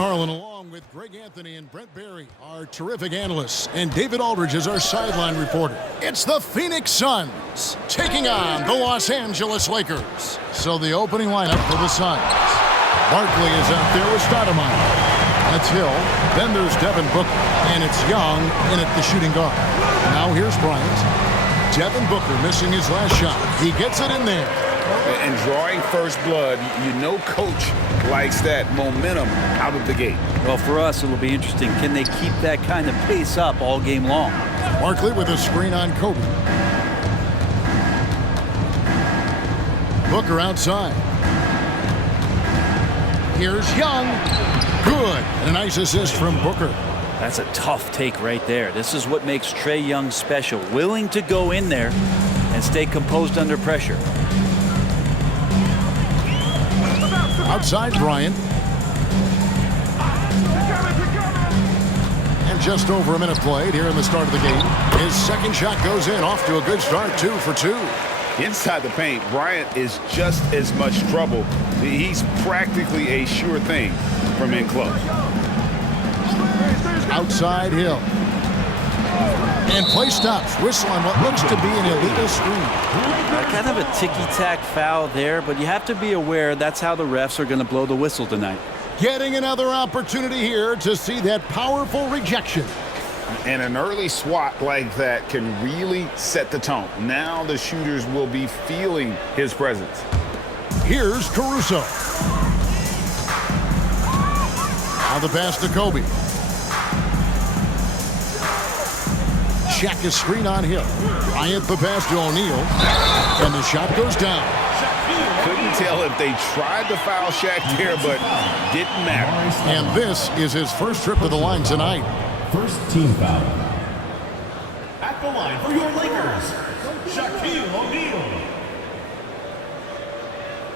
Harlan along with Greg Anthony and Brent Barry, our terrific analysts, and David Aldridge is our sideline reporter. It's the Phoenix Suns taking on the Los Angeles Lakers. So the opening lineup for the Suns. Barkley is out there with Stoudemire. That's Hill. Then there's Devin Booker. And it's Young in at the shooting guard. Now here's Bryant. Devin Booker missing his last shot. He gets it in there. And drawing first blood, you know coach likes that momentum out of the gate. Well, for us, it'll be interesting. Can they keep that kind of pace up all game long? Barkley with a screen on Kobe. Booker outside. Here's Young. Good. And a nice assist from Booker. That's a tough take right there. This is what makes Trae Young special. Willing to go in there and stay composed under pressure. Outside Bryant. And just over a minute played here in the start of the game. His second shot goes in. Off to a good start. 2 for 2. Inside the paint, Bryant is just as much trouble. He's practically a sure thing from in close. Outside Hill. And play stops. Whistle on what looks to be an illegal screen. Kind of a ticky-tack foul there, but you have to be aware that's how the refs are going to blow the whistle tonight. Getting another opportunity here to see that powerful rejection. And an early swat like that can really set the tone. Now the shooters will be feeling his presence. Here's Caruso. Now the pass to Kobe. Shaq is screen on Hill. Bryant the pass to O'Neal. And the shot goes down. Couldn't tell if they tried to foul Shaq there, but didn't matter. And this is his first trip to the line tonight. First team foul. At the line for your Lakers, Shaquille O'Neal.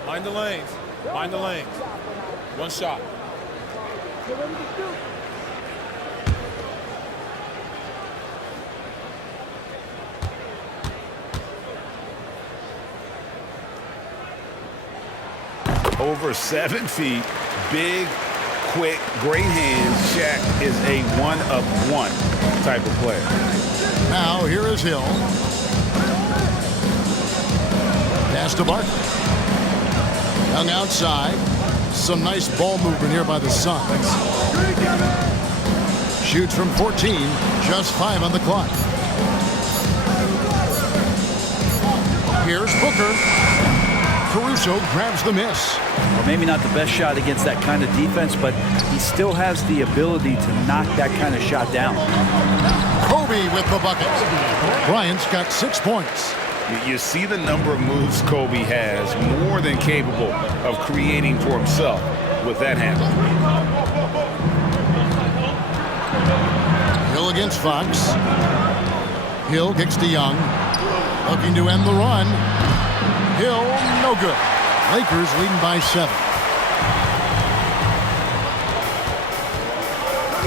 Mind the lanes. Mind the lanes. One shot. Over 7 feet, big, quick, great hands. Shaq is a one-of-one type of player. Now here is Hill. Pass to Barkley. Young outside. Some nice ball movement here by the Suns. Shoots from 14, just 5 on the clock. Here's Booker. Caruso grabs the miss. Well, maybe not the best shot against that kind of defense, but he still has the ability to knock that kind of shot down. Kobe with the bucket. Bryant's got 6 points. You see the number of moves Kobe has, more than capable of creating for himself with that handle. Hill against Fox. Hill kicks to Young. Looking to end the run. Hill, no good. Lakers leading by 7.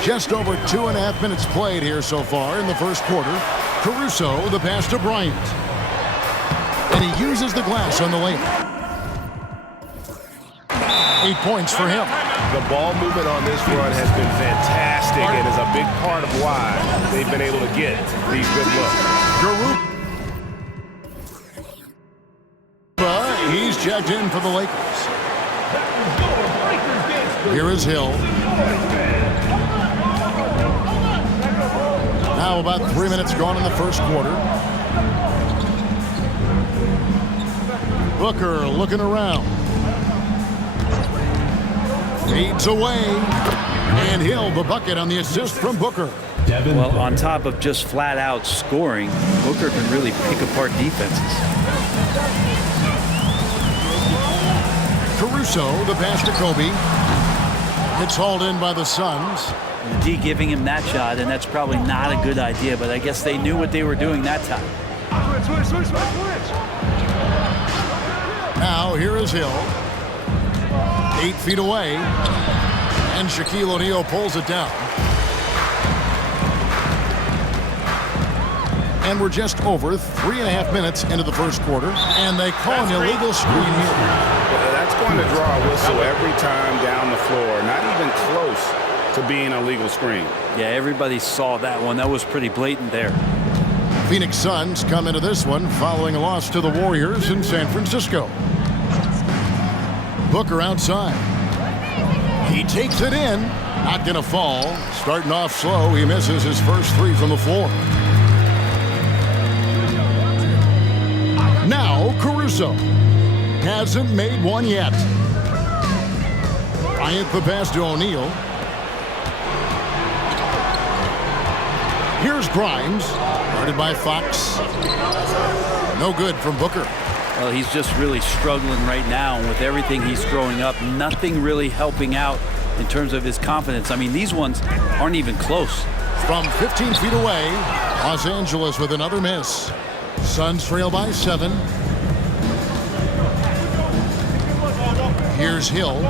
Just over 2.5 minutes played here so far in the first quarter. Caruso, the pass to Bryant. And he uses the glass on the lane. 8 points for him. The ball movement on this run has been fantastic and is a big part of why they've been able to get these good looks. He's checked in for the Lakers. Here is Hill. Now about 3 minutes gone in the first quarter. Booker looking around. Fades away. And Hill the bucket on the assist from Booker. Well, on top of just flat out scoring, Booker can really pick apart defenses. Caruso, the pass to Kobe. It's hauled in by the Suns. The D giving him that shot, and that's probably not a good idea, but I guess they knew what they were doing that time. Now, here is Hill. 8 feet away. And Shaquille O'Neal pulls it down. And we're just over 3.5 minutes into the first quarter, and they call an illegal screen here. That's going to draw a whistle every time down the floor. Not even close to being a legal screen. Yeah, everybody saw that one. That was pretty blatant there. Phoenix Suns come into this one following a loss to the Warriors in San Francisco. Booker outside. He takes it in. Not going to fall. Starting off slow, he misses his first three from the floor. Now Caruso. Hasn't made one yet. Bryant the pass to O'Neal. Here's Grimes. Guarded by Fox. No good from Booker. Well, he's just really struggling right now. And with everything he's throwing up, nothing really helping out in terms of his confidence. I mean, these ones aren't even close. From 15 feet away, Los Angeles with another miss. Suns trail by 7. Here's Hill.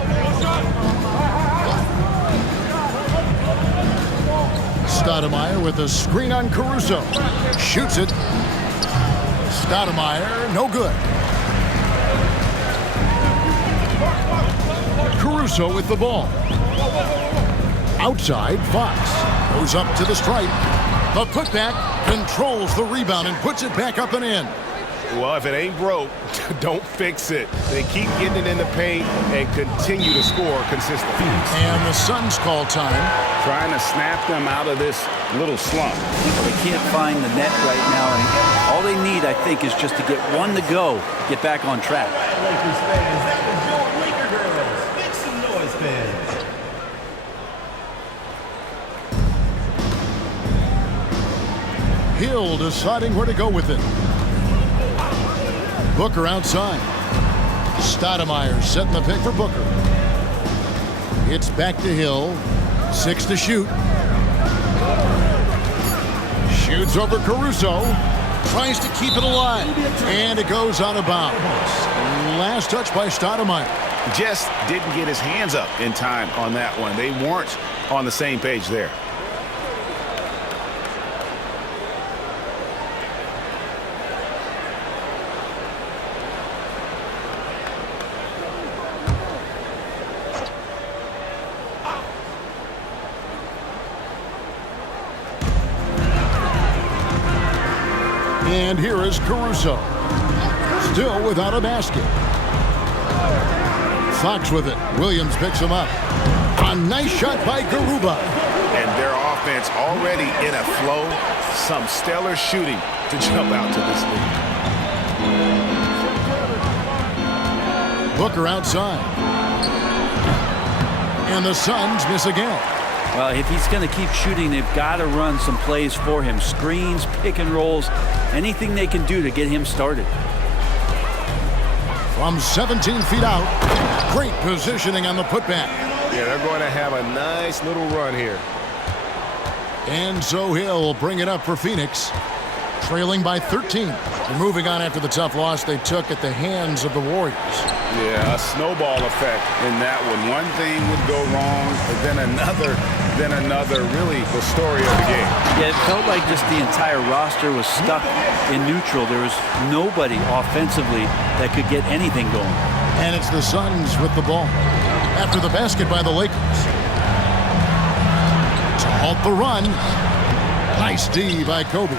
Stoudemire with a screen on Caruso. Shoots it. Stoudemire, no good. Caruso with the ball. Outside, Fox goes up to the stripe. The putback controls the rebound and puts it back up and in. Well, if it ain't broke, don't fix it. They keep getting it in the paint and continue to score consistently. And the Suns call time. Trying to snap them out of this little slump. Well, they can't find the net right now, and all they need, I think, is just to get one to go, get back on track. Lakers fans, that was your Laker girls. Make some noise, fans. Hill deciding where to go with it. Booker outside. Stoudemire setting the pick for Booker. It's back to Hill. 6 to shoot. Shoots over Caruso. Tries to keep it alive. And it goes out of bounds. Last touch by Stoudemire. Just didn't get his hands up in time on that one. They weren't on the same page there. And here is Caruso. Still without a basket. Fox with it. Williams picks him up. A nice shot by Garuba. And their offense already in a flow. Some stellar shooting to jump out to this lead. Booker outside. And the Suns miss again. Well, if he's going to keep shooting, they've got to run some plays for him. Screens, pick and rolls, anything they can do to get him started. From 17 feet out, great positioning on the putback. Yeah, they're going to have a nice little run here. And so Hill will bring it up for Phoenix, trailing by 13. They're moving on after the tough loss they took at the hands of the Warriors. Yeah, a snowball effect in that one. One thing would go wrong, but then another, really the story of the game. Yeah, it felt like just the entire roster was stuck in neutral. There was nobody offensively that could get anything going. And it's the Suns with the ball after the basket by the Lakers. To halt the run. Nice D by Kobe.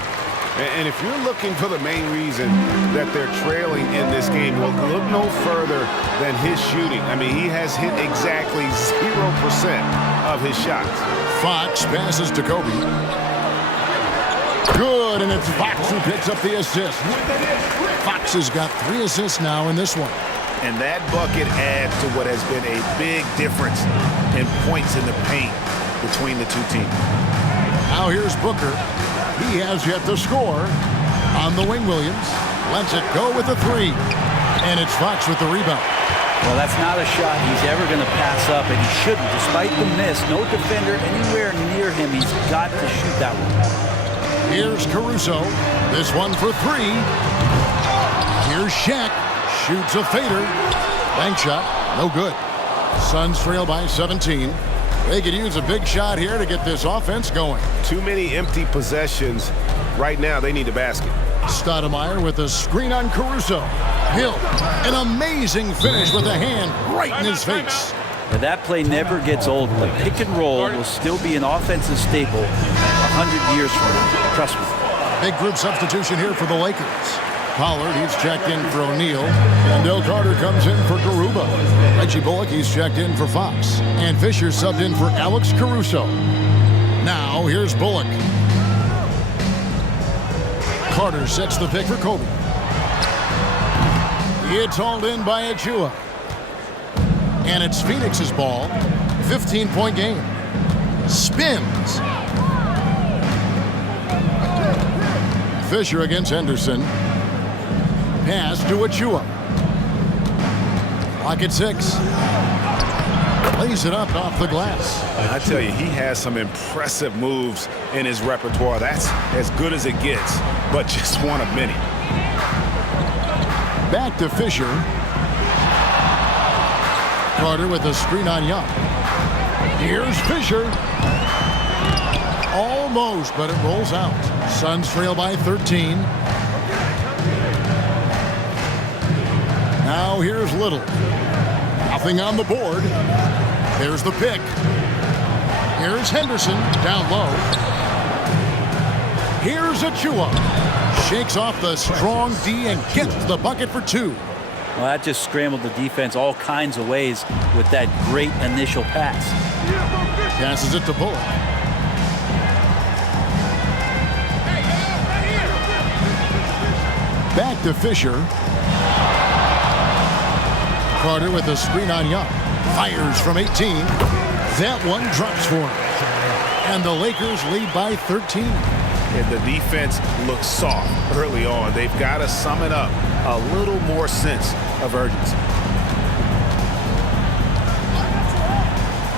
And if you're looking for the main reason that they're trailing in this game, well, look no further than his shooting. I mean, he has hit exactly 0% of his shots. Fox passes to Kobe. Good, and it's Fox who picks up the assist. Fox has got 3 assists now in this one. And that bucket adds to what has been a big difference in points in the paint between the two teams. Now here's Booker. He has yet to score. On the wing, Williams lets it go with a 3. And it's Fox with the rebound. Well, that's not a shot he's ever going to pass up, and he shouldn't. Despite the miss, no defender anywhere near him. He's got to shoot that one. Here's Caruso. This one for 3. Here's Shaq. Shoots a fader. Bank shot. No good. Suns trail by 17. They could use a big shot here to get this offense going. Too many empty possessions Right now, they need a basket. Stoudemire with a screen on Caruso. Hill, an amazing finish with a hand right in his face. And that play never gets old. The pick and roll will still be an offensive staple 100 years from now. Trust me. Big group substitution here for the Lakers. Pollard, he's checked in for O'Neal. Wendell Carter comes in for Garuba. Reggie Bullock, he's checked in for Fox. And Fisher subbed in for Alex Caruso. Now, here's Bullock. Carter sets the pick for Kobe. It's hauled in by Achua. And it's Phoenix's ball. 15-point game. Spins. Fisher against Henderson. Pass to Achua. Clock at 6. Lays it up off the glass. I tell you, he has some impressive moves in his repertoire. That's as good as it gets, but just one of many. Back to Fisher. Carter with a screen on Young. Here's Fisher. Almost, but it rolls out. Suns trail by 13. Now here's Little. Nothing on the board. There's the pick. Here's Henderson down low. Here's Achua. Shakes off the strong D and gets the bucket for 2. Well, that just scrambled the defense all kinds of ways with that great initial pass. Passes it to Bullock. Back to Fisher. Carter with a screen on Young. Fires from 18. That one drops for him. And the Lakers lead by 13. And the defense looks soft early on. They've got to sum it up. A little more sense of urgency.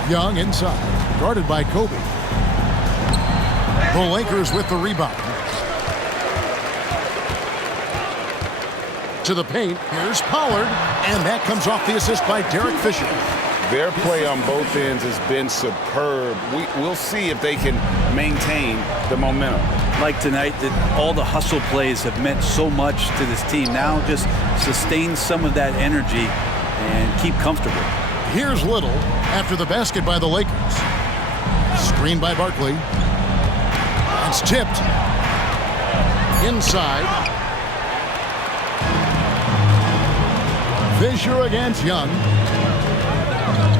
Young inside. Guarded by Kobe. The Lakers with the rebound. To the paint. Here's Pollard. And that comes off the assist by Derek Fisher. Their play on both ends has been superb. We'll see if they can maintain the momentum. Like tonight, that all the hustle plays have meant so much to this team. Now just sustain some of that energy and keep comfortable. Here's Little after the basket by the Lakers. Screen by Barkley. It's tipped. Inside. Fisher against Young.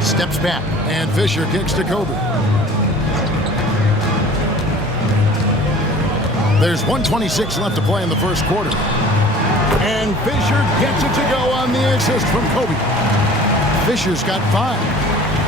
Steps back, and Fisher kicks to Kobe. There's 1:26 left to play in the first quarter. And Fisher gets it to go on the assist from Kobe. Fisher's got 5.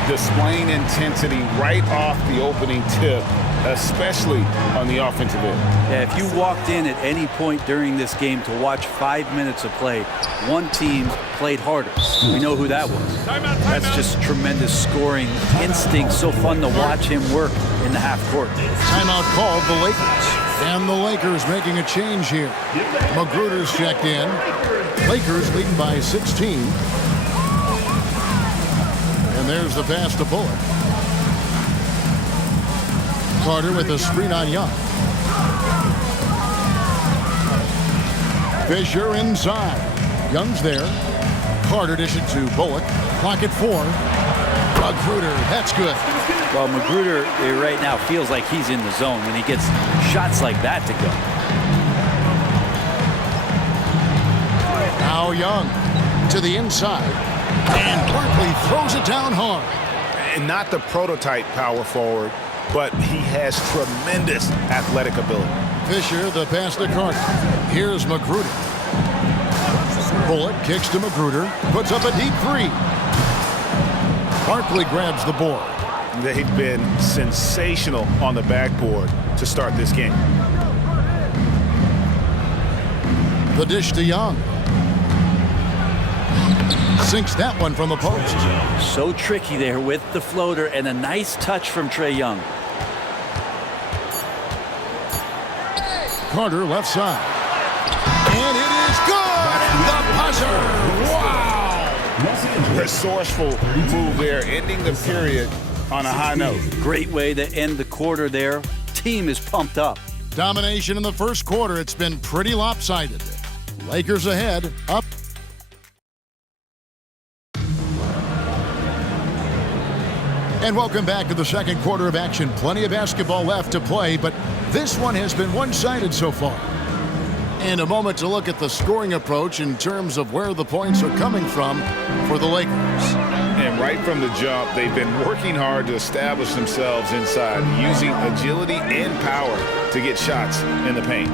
Displaying intensity right off the opening tip, especially on the offensive end. Yeah, if you walked in at any point during this game to watch 5 minutes of play, one team played harder. We know who that was. That's just tremendous scoring instinct. So fun to watch him work in the half court. Timeout called the Lakers. And the Lakers making a change here. Magruder's checked in. Lakers leading by 16. And there's the pass to Bullock. Carter with a screen on Young. Fisher inside. Young's there. Carter dishes to Bullock. Clock at 4. Magruder, that's good. Well, Magruder right now feels like he's in the zone when he gets shots like that to go. Now Young to the inside. And Barkley throws it down hard. And not the prototype power forward, but he has tremendous athletic ability. Fisher, the pass to Carter. Here's Magruder. Bullock kicks to Magruder. Puts up a deep 3. Barkley grabs the board. They've been sensational on the backboard to start this game. The dish to Young. Sinks that one from the post. So tricky there with the floater and a nice touch from Trae Young. Carter left side. And it is good! The buzzer! Wow! Resourceful move there, ending the period on a high note. Great way to end the quarter there. Team is pumped up. Domination in the first quarter. It's been pretty lopsided. Lakers ahead, up. And welcome back to the second quarter of action. Plenty of basketball left to play, but this one has been one-sided so far. And a moment to look at the scoring approach in terms of where the points are coming from for the Lakers. And right from the jump, they've been working hard to establish themselves inside, using agility and power to get shots in the paint.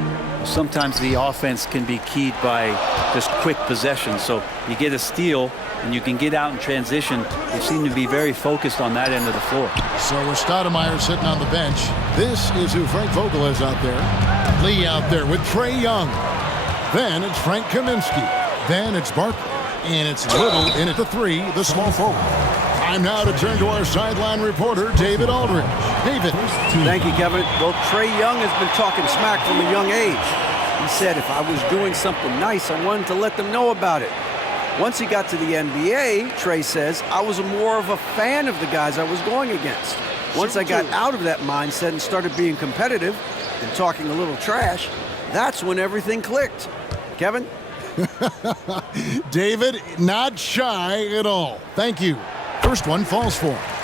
Sometimes the offense can be keyed by just quick possession. So you get a steal and you can get out in transition. They seem to be very focused on that end of the floor. So with Stoudemire sitting on the bench, this is who Frank Vogel is out there. Lee out there with Trae Young. Then it's Frank Kaminsky. Then it's Barkley. And it's Little in at the three, the small forward. Time now to turn to our sideline reporter, David Aldridge. David. Thank you, Kevin. Well, Trae Young has been talking smack from a young age. He said if I was doing something nice, I wanted to let them know about it. Once he got to the NBA, Trae says, I was more of a fan of the guys I was going against. Once I got out of that mindset and started being competitive and talking a little trash, that's when everything clicked. Kevin? David, not shy at all. Thank you. First one falls for him.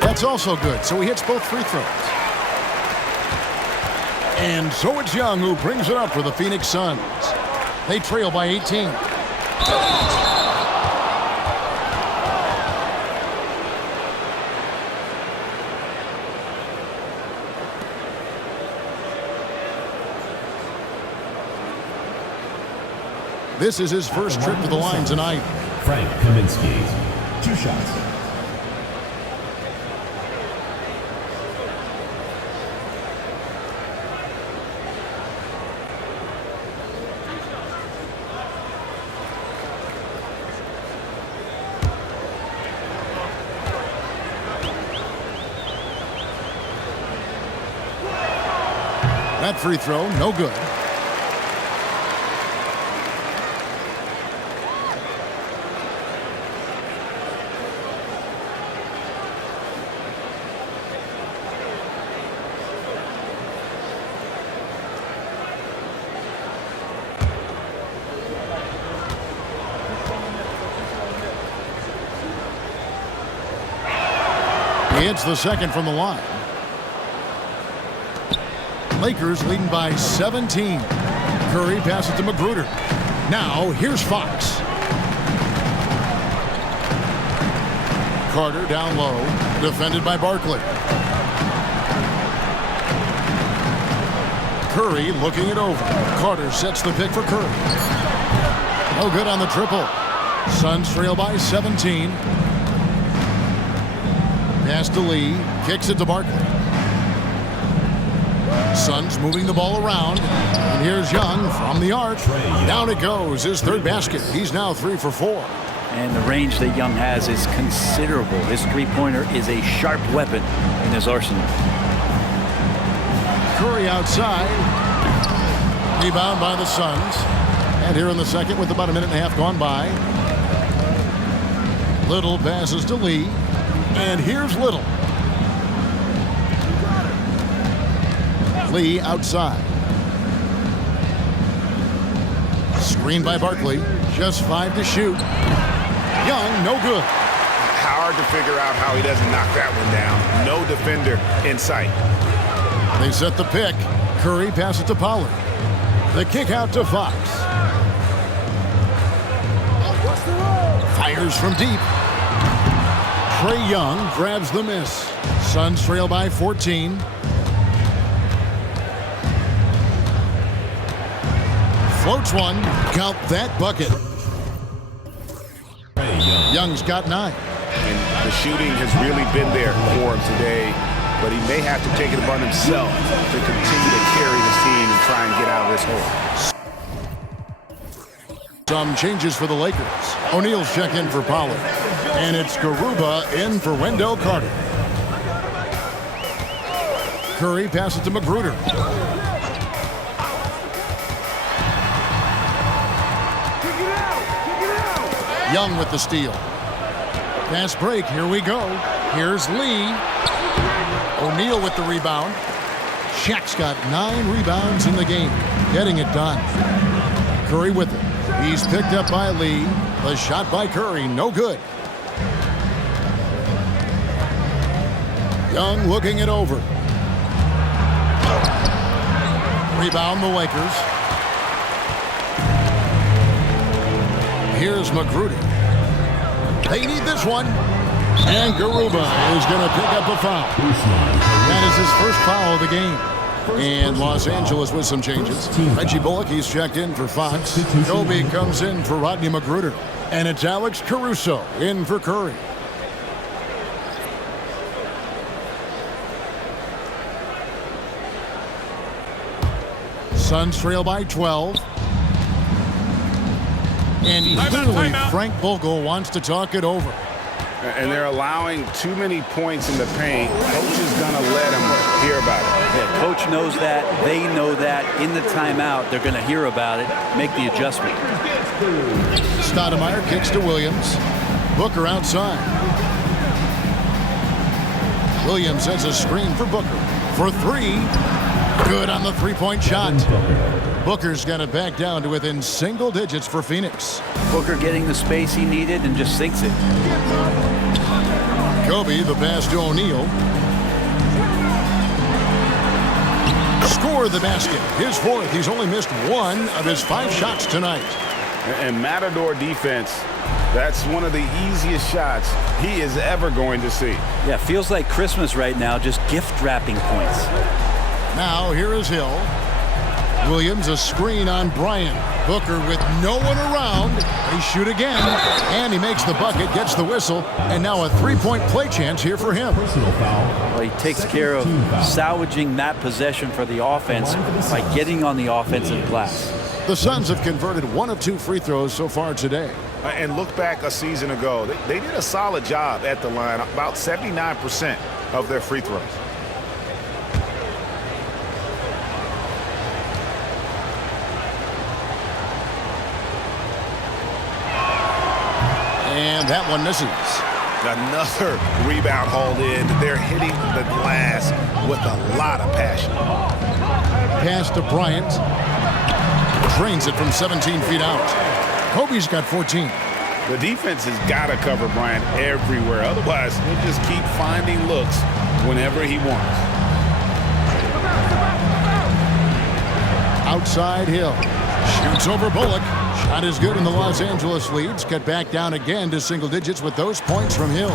That's also good, so he hits both free throws. And so it's Young who brings it up for the Phoenix Suns. They trail by 18. This is his first trip to the line tonight. Frank Kaminsky, 2 shots. That free throw, no good. He hits the second from the line. Lakers leading by 17. Curry passes to Magruder. Now, here's Fox. Carter down low, defended by Barkley. Curry looking it over. Carter sets the pick for Curry. No good on the triple. Suns trail by 17. Pass to Lee, kicks it to Barkley. Suns moving the ball around. And here's Young from the arc. Down it goes, his third basket. He's now 3 for 4. And the range that Young has is considerable. His three-pointer is a sharp weapon in his arsenal. Curry outside. Rebound by the Suns. And here in the second with about a minute and a half gone by. Little passes to Lee. And here's Little. Lee outside. Screen by Barkley. Just 5 to shoot. Young, no good. Hard to figure out how he doesn't knock that one down. No defender in sight. They set the pick. Curry passes to Pollard. The kick out to Fox. Fires from deep. Trae Young grabs the miss. Suns trail by 14. Floats one. Count that bucket. Young's got 9. And the shooting has really been there for him today, but he may have to take it upon himself to continue to carry this team and try and get out of this hole. Some changes for the Lakers. O'Neal's check in for Pollard. And it's Garuba in for Wendell Carter. Curry passes to Magruder. Young with the steal. Fast break. Here we go. Here's Lee. O'Neal with the rebound. Shaq's got 9 rebounds in the game. Getting it done. Curry with it. He's picked up by Lee. The shot by Curry. No good. Young looking it over. Rebound the Lakers. Here's Magruder. They need this one. And Garuba is going to pick up a foul. That is his first foul of the game. And Los Angeles with some changes. Reggie Bullock, he's checked in for Fox. Kobe comes in for Rodney Magruder. And it's Alex Caruso in for Curry. Suns trail by 12. And clearly Frank Vogel wants to talk it over. And they're allowing too many points in the paint. Coach is going to let them hear about it. Yeah, coach knows that. They know that. In the timeout, they're going to hear about it, make the adjustment. Stoudemire kicks to Williams. Booker outside. Williams has a screen for Booker. For 3. Good on the three-point shot. Booker's got it back down to within single digits for Phoenix. Booker getting the space he needed and just sinks it. Kobe, the pass to O'Neal. Score the basket. His 4th. He's only missed 1 of his 5 shots tonight. And Matador defense, that's one of the easiest shots he is ever going to see. Yeah, feels like Christmas right now, just gift wrapping points. Now here is Hill. Williams a screen on Bryant. Booker with no one around. They shoot again. And he makes the bucket, gets the whistle. And now a 3-point play chance here for him. Well, he takes care of salvaging that possession for the offense by getting on the offensive glass. The Suns have converted 1 of 2 free throws so far today. And look back a season ago. They did a solid job at the line. About 79% of their free throws. And that one misses. Another rebound hauled in. They're hitting the glass with a lot of passion. Pass to Bryant. Drains it from 17 feet out. Kobe's got 14. The defense has got to cover Bryant everywhere. Otherwise, he'll just keep finding looks whenever he wants. Outside Hill. Shoots over Bullock. Shot is good, and the Los Angeles leads. Cut back down again to single digits with those points from Hill.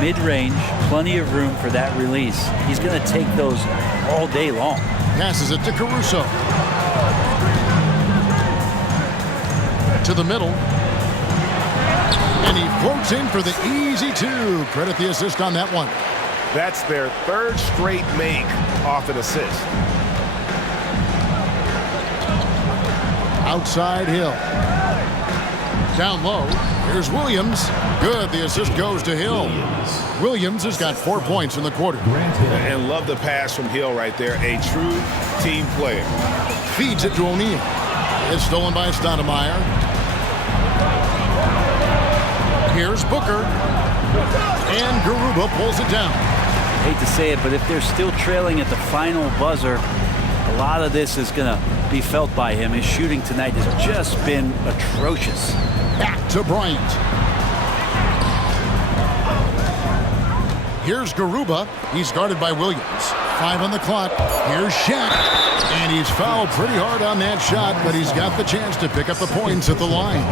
Mid-range, plenty of room for that release. He's going to take those all day long. Passes it to Caruso. To the middle. And he floats in for the easy 2. Credit the assist on that one. That's their 3rd straight make off an assist. Outside Hill. Down low. Here's Williams. Good. The assist goes to Hill. Williams has got 4 points in the quarter. And love the pass from Hill right there. A true team player. Feeds it to O'Neal. It's stolen by Stoudemire. Here's Booker. And Garuba pulls it down. Hate to say it, but if they're still trailing at the final buzzer, a lot of this is going to be felt by him. His shooting tonight has just been atrocious. Back to Bryant. Here's Garuba. He's guarded by Williams. 5 on the clock. Here's Shaq. And he's fouled pretty hard on that shot, but he's got the chance to pick up the points at the line.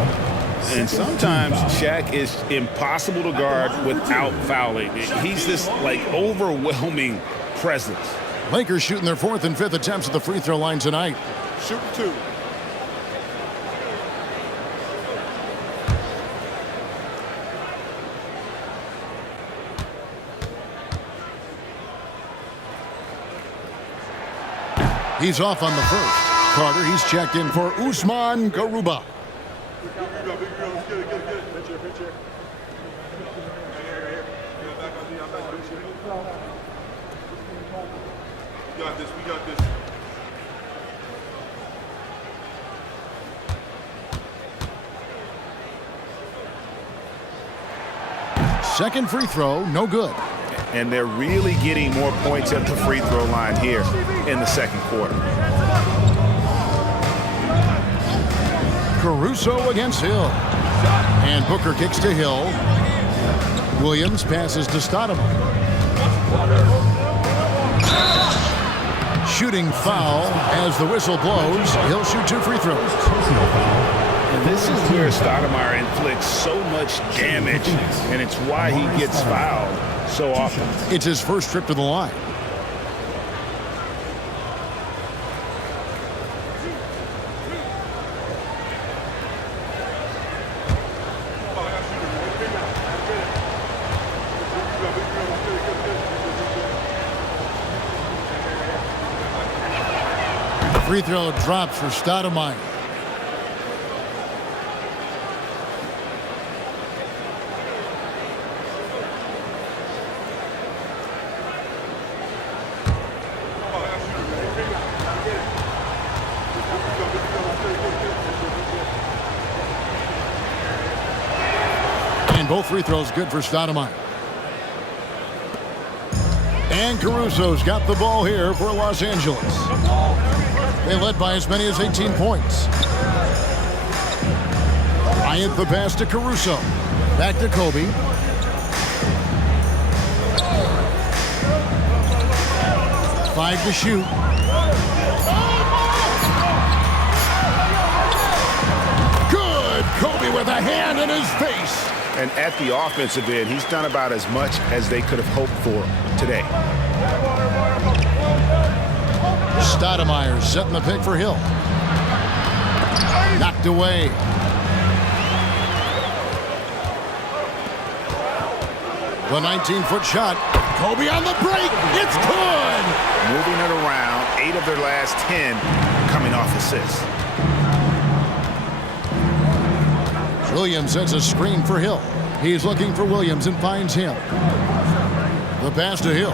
And sometimes Shaq is impossible to guard without fouling. He's this, like, overwhelming presence. Lakers shooting their 4th and 5th attempts at the free throw line tonight. Shoot 2. He's off on the first. Carter, he's checked in for Usman Garuba. got this. We got this. Second free throw, no good. And they're really getting more points at the free throw line here in the second quarter. Caruso against Hill. And Booker kicks to Hill. Williams passes to Stoudemire. Shooting foul as the whistle blows. He'll shoot 2 free throws. And this is where Stoudemire inflicts so much damage, and it's why he gets fouled so often. It's his first trip to the line. Free throw drops for Stoudemire. And both free throws good for Stoudemire. And Caruso's got the ball here for Los Angeles. They led by as many as 18 points. Bryant the pass to Caruso. Back to Kobe. Five to shoot. Good! Kobe with a hand in his face. And at the offensive end, he's done about as much as they could have hoped for today. Stoudemire setting the pick for Hill. Knocked away. The 19-foot shot. Kobe on the break. It's good. Moving it around, 8 of their last 10 coming off assists. Williams sets a screen for Hill. He's looking for Williams and finds him. The pass to Hill.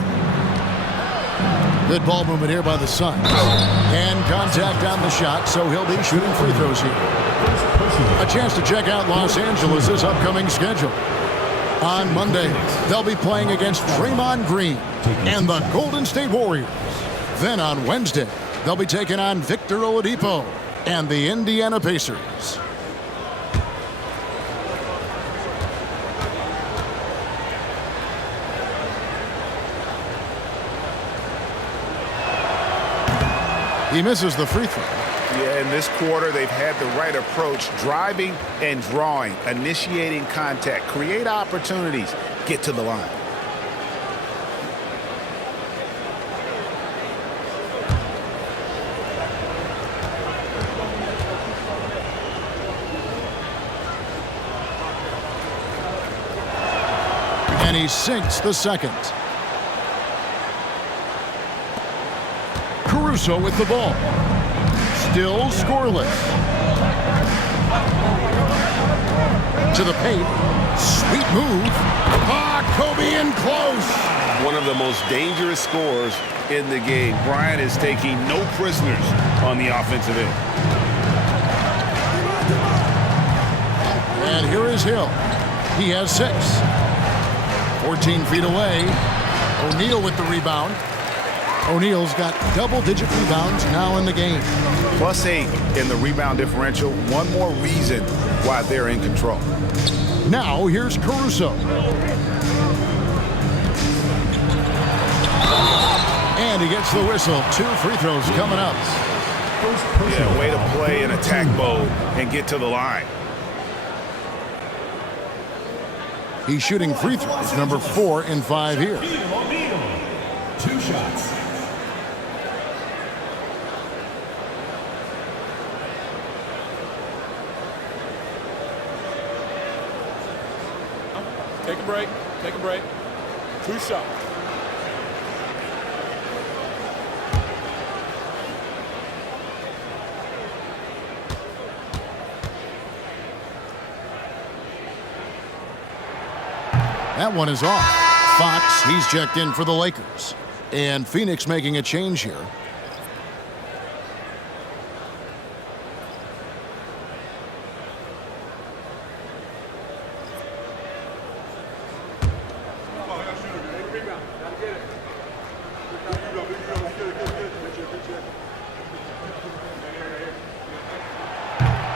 Good ball movement here by the Suns. And contact on the shot, so he'll be shooting free throws here. A chance to check out Los Angeles' upcoming schedule. On Monday, they'll be playing against Draymond Green and the Golden State Warriors. Then on Wednesday, they'll be taking on Victor Oladipo and the Indiana Pacers. He misses the free throw. Yeah, in this quarter, they've had the right approach, driving and drawing, initiating contact, create opportunities, get to the line. And he sinks the second. Caruso with the ball. Still scoreless. To the paint. Sweet move. Kobe in close. One of the most dangerous scorers in the game. Bryant is taking no prisoners on the offensive end. And here is Hill. He has 6. 14 feet away. O'Neal with the rebound. O'Neal's got double-digit rebounds now in the game. +8 in the rebound differential. One more reason why they're in control. Now here's Caruso. And he gets the whistle. 2 free throws coming up. Yeah, way to play in attack mode and get to the line. He's shooting free throws, number 4 in 5 here. 2 shots. Take a break. Take a break. 2 shots. That one is off. Fox, he's checked in for the Lakers. And Phoenix making a change here.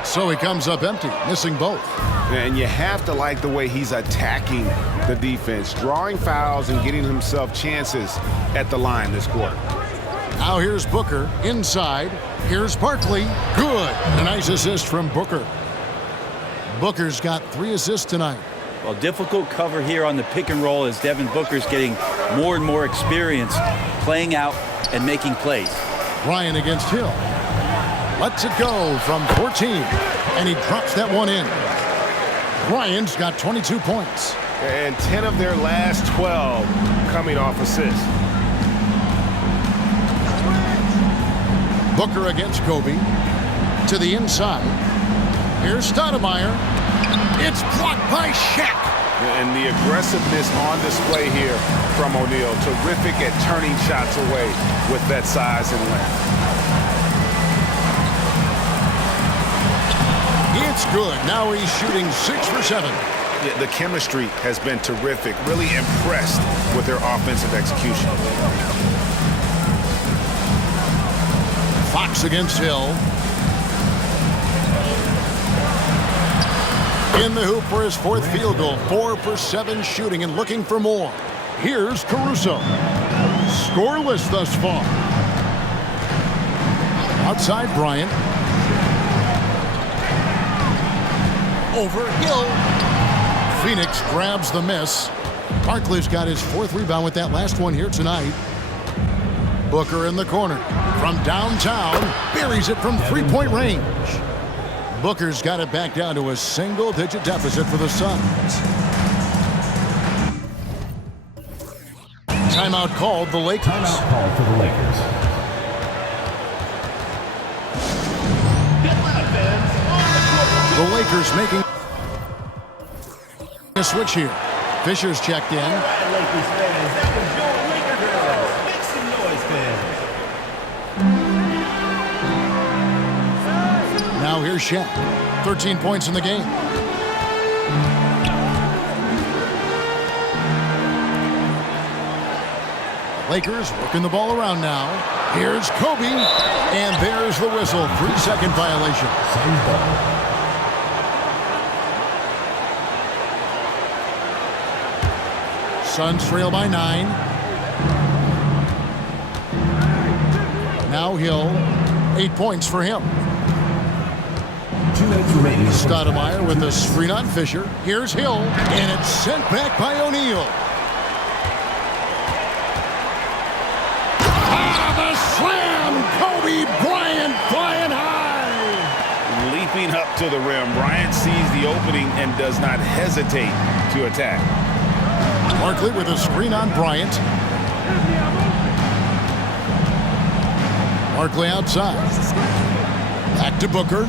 So he comes up empty, missing both. And you have to like the way he's attacking the defense, drawing fouls and getting himself chances at the line this quarter. Now here's Booker inside. Here's Barkley. Good. A nice assist from Booker. Booker's got 3 assists tonight. Well, difficult cover here on the pick and roll as Devin Booker's getting more and more experience playing out and making plays. Ryan against Hill. Lets it go from 14, and he drops that one in. Ryan's got 22 points. And 10 of their last 12 coming off assists. Booker against Kobe. To the inside. Here's Stoudemire. It's blocked by Shaq. And the aggressiveness on display here from O'Neal. Terrific at turning shots away with that size and length. It's good. Now he's shooting 6 for 7. Yeah, the chemistry has been terrific. Really impressed with their offensive execution. Fox against Hill. In the hoop for his 4th field goal. 4 for 7 shooting and looking for more. Here's Caruso. Scoreless thus far. Outside Bryant. Over Hill. Phoenix grabs the miss. Barkley's got his 4th rebound with that last one here tonight. Booker in the corner. From downtown, buries it from 3-point range. Booker's got it back down to a single-digit deficit for the Suns. Timeout called the Lakers. Timeout called for the Lakers. The Lakers making a switch here. Fisher's checked in. Lakers fans, that was your Laker girls. Make some noise, fans. Now here's Shaq. 13 points in the game. Lakers working the ball around now. Here's Kobe. And there's the whistle. 3-second violation. Same ball. Suns trail by 9. Now Hill. 8 points for him. 2 minutes remaining. Stoudemire with a screen on Fisher. Here's Hill. And it's sent back by O'Neal. The slam! Kobe Bryant flying high! Leaping up to the rim, Bryant sees the opening and does not hesitate to attack. Barkley with a screen on Bryant. Barkley outside. Back to Booker.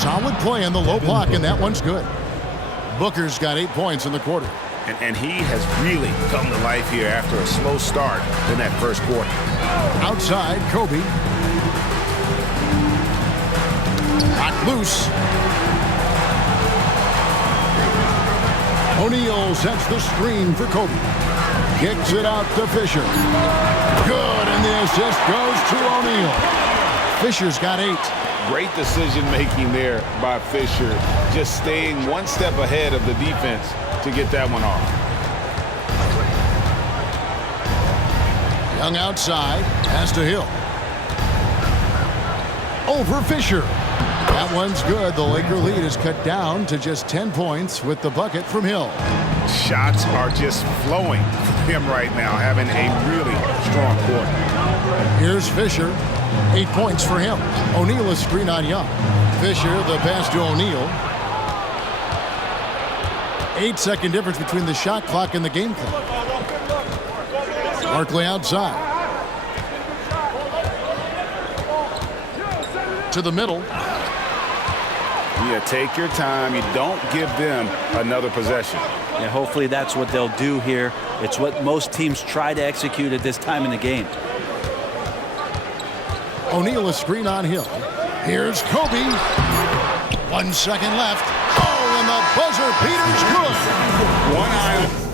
Solid play on the low block, and that one's good. Booker's got 8 points in the quarter. And he has really come to life here after a slow start in that first quarter. Outside, Kobe. Knocked loose. O'Neal sets the screen for Kobe. Kicks it out to Fisher. Good, and the assist goes to O'Neal. Fisher's got 8. Great decision-making there by Fisher. Just staying one step ahead of the defense to get that one off. Young outside, pass to Hill. Over Fisher. That one's good. The Laker lead is cut down to just 10 points with the bucket from Hill. Shots are just flowing for him right now, having a really strong quarter. Here's Fisher. 8 points for him. O'Neal is screen on Young. Fisher, the pass to O'Neal. 8-second difference between the shot clock and the game clock. Barkley outside. To the middle. Yeah, take your time. You don't give them another possession. Yeah, hopefully that's what they'll do here. It's what most teams try to execute at this time in the game. O'Neal a screen on Hill. Here's Kobe. 1 second left. Oh, and the buzzer beater's good. One eye